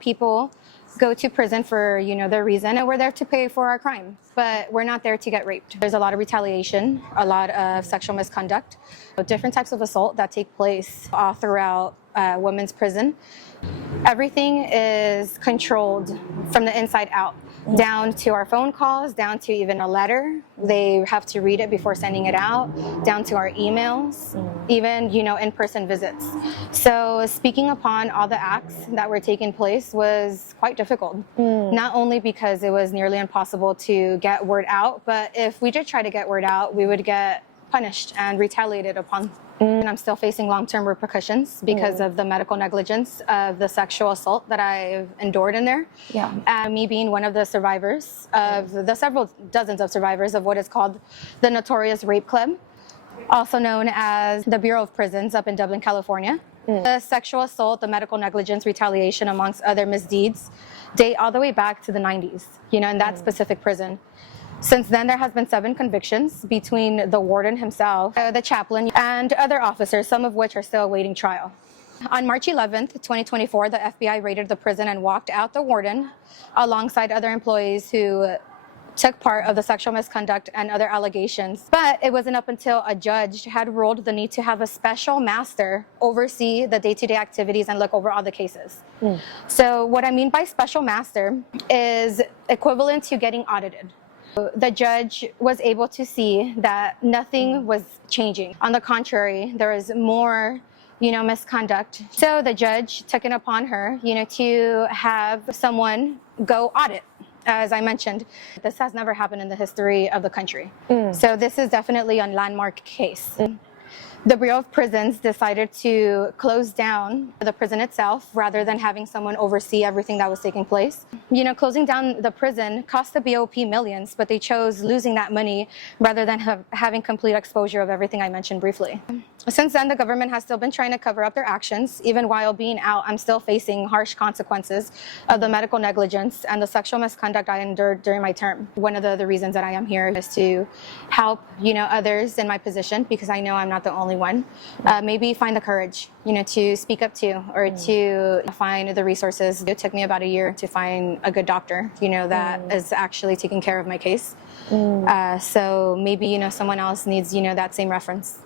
People go to prison for, their reason, and we're there to pay for our crime, but we're not there to get raped. There's a lot of retaliation, a lot of sexual misconduct, different types of assault that take place all throughout women's prison. Everything is controlled from the inside out, down to our phone calls, down to even a letter. They have to read it before sending it out, down to our emails, even, in-person visits. So speaking upon all the acts that were taking place was quite difficult. Not only because it was nearly impossible to get word out, but if we did try to get word out, we would get punished and retaliated upon. And I'm still facing long-term repercussions because of the medical negligence of the sexual assault that I've endured in there. And me being one of the survivors of the several dozens of survivors of what is called the Notorious Rape Club, also known as the Bureau of Prisons up in Dublin, California. The sexual assault, the medical negligence, retaliation, amongst other misdeeds, date all the way back to the 90s, in that specific prison. Since then, there has been 7 convictions between the warden himself, the chaplain, and other officers, some of which are still awaiting trial. On March 11th, 2024, the FBI raided the prison and walked out the warden alongside other employees who took part of the sexual misconduct and other allegations. But it wasn't up until a judge had ruled the need to have a special master oversee the day-to-day activities and look over all the cases. So what I mean by special master is equivalent to getting audited. The judge was able to see that nothing was changing. On the contrary, there was more, misconduct. So the judge took it upon her, to have someone go audit. As I mentioned, this has never happened in the history of the country. So this is definitely a landmark case. The Bureau of Prisons decided to close down the prison itself rather than having someone oversee everything that was taking place. Closing down the prison cost the BOP millions, but they chose losing that money rather than having complete exposure of everything I mentioned briefly. Since then, the government has still been trying to cover up their actions. Even while being out, I'm still facing harsh consequences of the medical negligence and the sexual misconduct I endured during my term. One of the reasons that I am here is to help, others in my position, because I know I'm not the only one. Maybe find the courage, to speak up to, or to find the resources. It took me about a year to find a good doctor, that is actually taking care of my case. So maybe, someone else needs, that same reference.